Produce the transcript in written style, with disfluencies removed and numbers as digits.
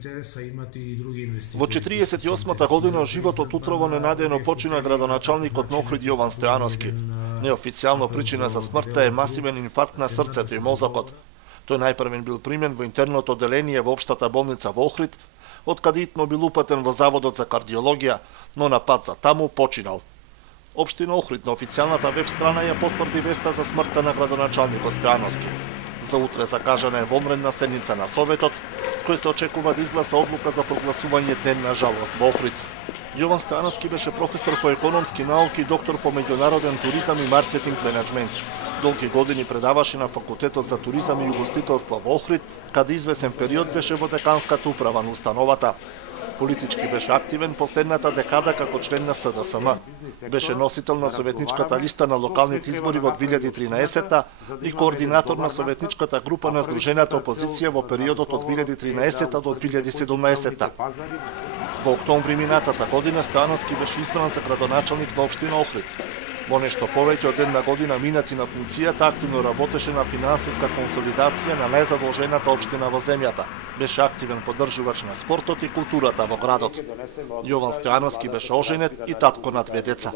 интереса имат и други инвеститори. Во 48-та година животот утрово ненадејано почина градоначалникот на Охрид Јован Стојановски. Неофицијално причина за смртта е масивен инфаркт на срцето и мозокот. Тој најпрвен бил примен во интерното оделение во општата болница во Охрид, откаде итно бил упатен во Заводот за кардиологија, но на пат за таму починал. Општина Охрид на официјалната веб страна ја потврди веста за смртта на градоначалникот Стојановски. За утре закажана е вонредна седница на Советот, кој се очекува да изгласа одлука за прогласување ден на жалост во Охрид. Јован Стојановски беше професор по економски науки и доктор по меѓународен туризам и маркетинг менеджмент. Долги години предаваше на Факултетот за туризам и угостителство во Охрид, каде извесен период беше во деканската управа на установата. Политички беше активен последната декада како член на СДСМ. Беше носител на советничката листа на локалните избори во 2013 и координатор на советничката група на Сдружената опозиција во периодот од 2013 до 2017. Во октомври минатата година Стојановски беше избран за градоначалник на општина Охрид. Во нешто повеќе од една година минати на функцијата, активно работеше на финансиска консолидација на најзадолжената општина во земјата. Беше активен поддржувач на спортот и културата во градот. Јован Стојановски беше оженет и татко на 2 деца.